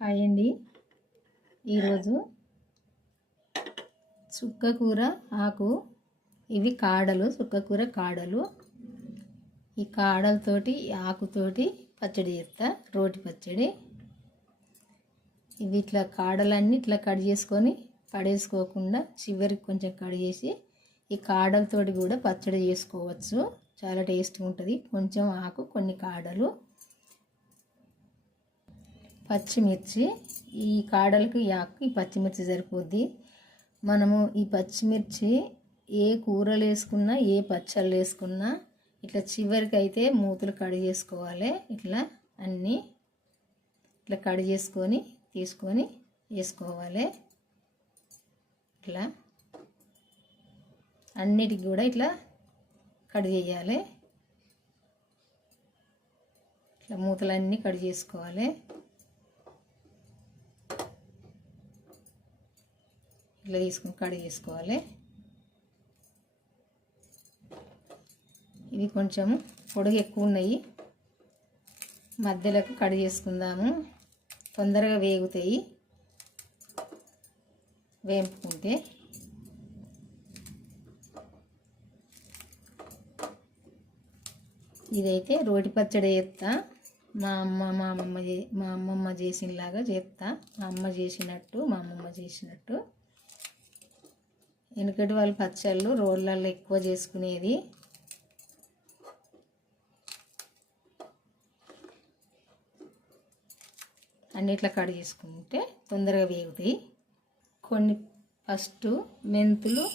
Hi అండి. ఈరోజు చుక్కకూర ఆకు ఇవి కాడలు చుక్కకూర కాడలు. ఈ కాడలతోటి ఆకుతోటి పచ్చడి చేస్తా రోటి పచ్చడి. ఇవి ఇట్లా కాడలన్నీ ఇట్లా కట్ చేసుకొని పడేసుకోకుండా చివరికి కొంచెం కట్ చేసి ఈ కాడలతోటి కూడా పచ్చడి చేసుకోవచ్చు. చాలా టేస్ట్గా ఉంటుంది. కొంచెం ఆకు కొన్ని కాడలు. పచ్చిమిర్చి ఈ కాడలకు యాక్ ఆకు ఈ పచ్చిమిర్చి సరిపోద్ది. మనము ఈ పచ్చిమిర్చి ఏ కూరలు వేసుకున్నా ఏ పచ్చళ్ళు వేసుకున్నా ఇట్లా చివరికి అయితే మూతులు కడి చేసుకోవాలి. ఇట్లా అన్నీ ఇట్లా కడి చేసుకొని తీసుకొని వేసుకోవాలి. ఇట్లా అన్నిటికి కూడా ఇట్లా కడి చేయాలి. ఇట్లా మూతలన్నీ కడి చేసుకోవాలి. ఇట్లా తీసుకుని కడిగి చేసుకోవాలి ఇవి కొంచెం పొడుగు ఎక్కువ ఉన్నాయి. మధ్యలోకి కడి చేసుకుందాము తొందరగా వేగుతాయి. వేపుకుంటే. ఇదైతే రోటి పచ్చడి చేస్తా. మా అమ్మ మా అమ్మమ్మ చే మా అమ్మమ్మ చేసినలాగా చేస్తా. మా అమ్మ చేసినట్టు మా అమ్మమ్మ చేసినట్టు. వెనుకటి వాళ్ళు పచ్చళ్ళు రోళ్ళల్లో ఎక్కువ చేసుకునేది. అన్నిట్లా కట్ చేసుకుంటే తొందరగా వేగుతాయి. కొన్ని ఫస్ట్ మెంతులు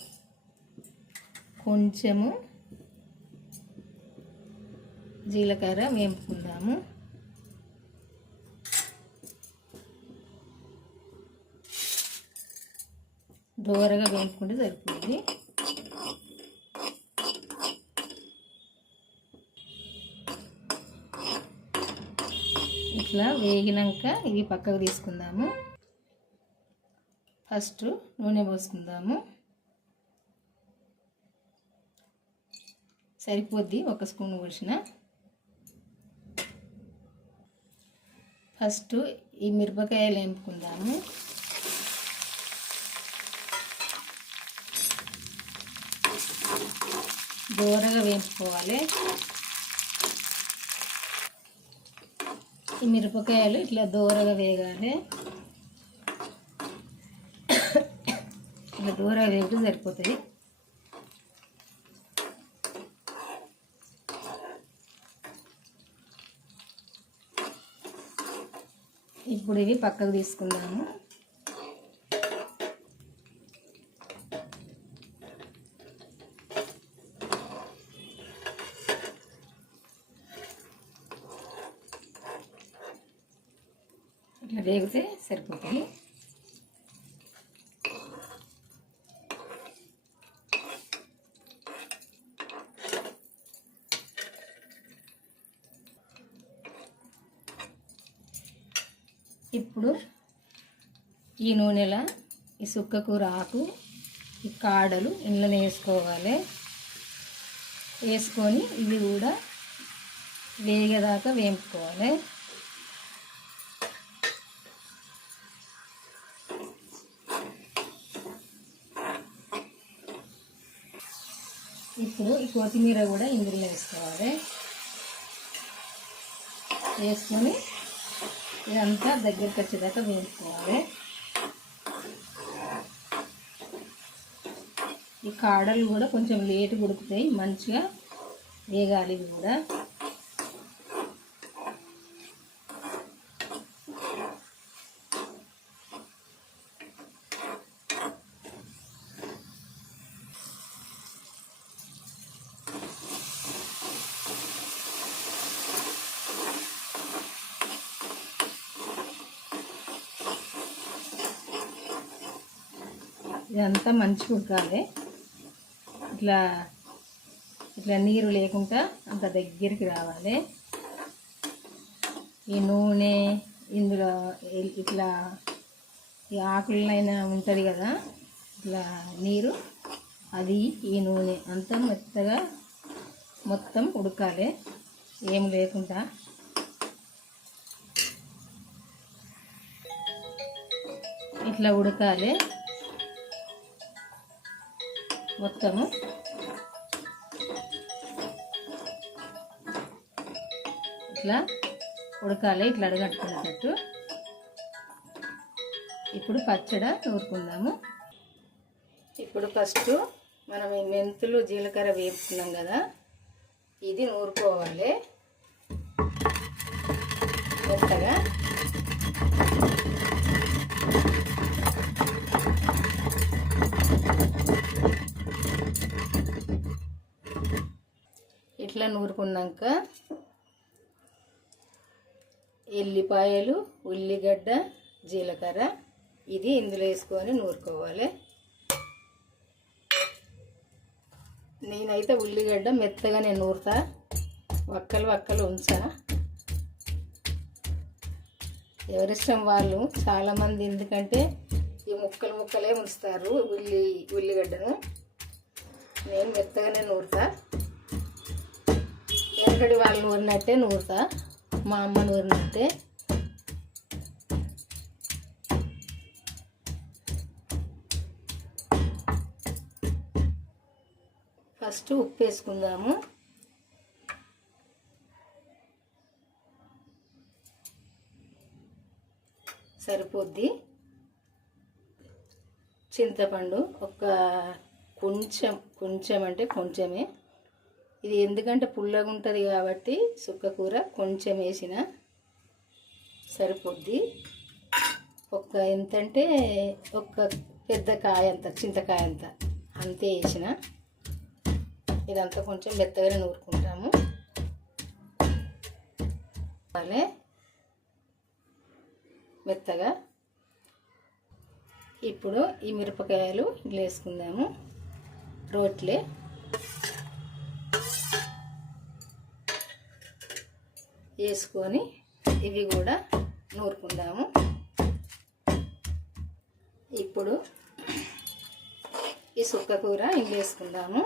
కొంచెము జీలకర్ర వేపుకుందాము. దోరగా వేపుకుంటే సరిపోతుంది. ఇట్లా వేగినాక ఇవి పక్కకు తీసుకుందాము. ఫస్ట్ నూనె పోసుకుందాము. సరిపోద్ది ఒక స్పూన్ పోసిన. ఫస్ట్ ఈ మిరపకాయలు వేపుకుందాము. దూరగా వేయించుకోవాలి ఈ మిరపకాయలు ఇట్లా దూరగా వేగాలి. ఇట్లా దూరగా వేగితే సరిపోతుంది. ఇప్పుడు ఇవి పక్కకు తీసుకుందాము. ఇట్లా వేగితే సరిపోతుంది. ఇప్పుడు ఈ నూనెల ఈ సుక్కకూర ఆకు ఈ కాడలు ఇండ్లను వేసుకోవాలి. వేసుకొని ఇవి కూడా వేగేదాకా వేపుకోవాలి. ఇప్పుడు ఈ కొత్తిమీర కూడా ఇందులో వేసుకోవాలి. వేసుకొని ఇదంతా దగ్గరికి వచ్చేదాకా వేసుకోవాలి ఈ కాడలు కూడా కొంచెం లేటు ఉడుకుతాయి మంచిగా వేగాలి ఇవి కూడా. ఇదంతా మంచిగా ఉడకాలి ఇట్లా ఇట్లా నీరు లేకుండా అంత దగ్గరికి రావాలి. ఈ నూనె ఇందులో ఇట్లా ఈ ఆకులైనా ఉంటుంది కదా ఇట్లా నీరు అది ఈ నూనె అంతా మెత్తగా మొత్తం ఉడకాలి. ఏం లేకుండా. ఇట్లా ఉడకాలి. మొత్తము. ఇట్లా ఉడకాలి ఇట్లా అడగట్టుకునేటట్టు. ఇప్పుడు పచ్చడ నూరుకుందాము. ఇప్పుడు ఫస్ట్ మనం ఈ మెంతులు జీలకర్ర వేపుకున్నాం కదా ఇది నూరుకోవాలి. మెత్తగా ఇట్లా నూరుకున్నాక ఎల్లిపాయలు ఉల్లిగడ్డ జీలకర్ర ఇది ఇందులో వేసుకొని నూరుకోవాలి. నేనైతే ఉల్లిగడ్డ మెత్తగా నేను నూరుతా. వక్కలు వక్కలు ఉంచా. ఎవరిష్టం వాళ్ళు చాలామంది ఎందుకంటే ఈ ముక్కలు ముక్కలే ఉంచుతారు ఉల్లి ఉల్లిగడ్డను. నేను మెత్తగానే నూరుతా. వెనకటి వాళ్ళు నూరినట్టే నూరుతా మా అమ్మ నూరినట్టే ఫస్ట్ ఉప్పు వేసుకుందాము. సరిపోద్ది. చింతపండు ఒక కొంచెం కొంచెం అంటే కొంచెమే. ఇది ఎందుకంటే పుల్లగా ఉంటుంది కాబట్టి సుక్క కూర కొంచెం వేసిన సరిపోద్ది. ఒక ఎంతంటే ఒక పెద్ద కాయ అంత చింతకాయ అంత అంతే వేసిన. ఇదంతా కొంచెం మెత్తగానే నూరుకుంటాము. అలాగే మెత్తగా ఇప్పుడు ఈ మిరపకాయలు వేసుకుందాము. రోట్లే. వేసుకొని ఇవి కూడా నూరుకుందాము. ఇప్పుడు ఈ సుక్క కూర ఇంగేసుకుందాము.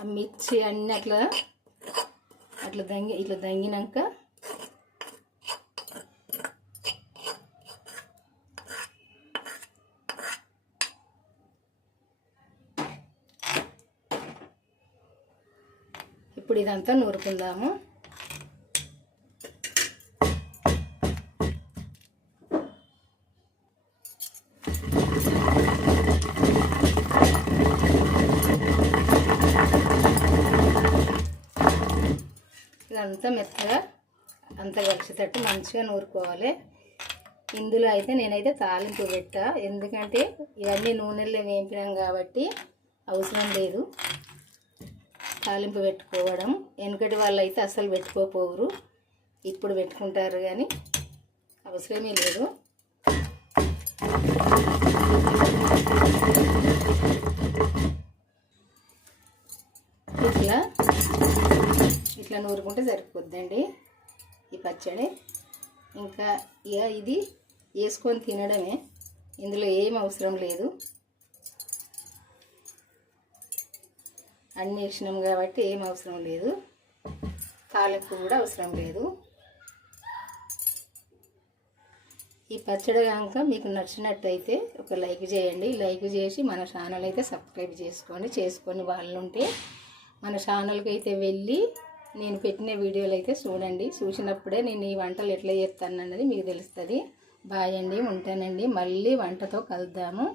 ఆ మిర్చి అన్ని అట్లా అట్లా దంగి ఇట్లా దంగినాక ఇప్పుడు ఇదంతా నూరుకుందాము. ఇదంతా మెత్తగా అంతా కలిసేటట్టు మంచిగా నూరుకోవాలి. ఇందులో అయితే నేనైతే తాలింపు పెట్టా. ఎందుకంటే ఇవన్నీ నూనెల్లో వేంపినాం కాబట్టి అవసరం లేదు. తాలింపు పెట్టుకోవడం. వెనుకటి వాళ్ళు అయితే అసలు పెట్టుకోపోరు ఇప్పుడు పెట్టుకుంటారు కానీ అవసరమే లేదు. ఇట్లా ఇట్లా నూరుకుంటే సరిపోద్దండి ఈ పచ్చడి. ఇంకా ఇక ఇది వేసుకొని తినడమే. ఇందులో ఏం అవసరం లేదు. అన్నీ వేసినాం కాబట్టి ఏం అవసరం లేదు. తాలింపు కూడా అవసరం లేదు. ఈ పచ్చడి కనుక మీకు నచ్చినట్టయితే ఒక లైక్ చేయండి. లైక్ చేసి మన ఛానల్ అయితే సబ్స్క్రైబ్ చేసుకోండి. చేసుకొని వాళ్ళు ఉంటే మన ఛానల్కి అయితే వెళ్ళి నేను పెట్టిన వీడియోలు అయితే చూడండి. చూసినప్పుడే నేను ఈ వంటలు ఎట్లా చేస్తాను అన్నది మీకు తెలుస్తుంది. బాయ్ అండి ఉంటానండి. మళ్ళీ వంటతో కలుద్దాము.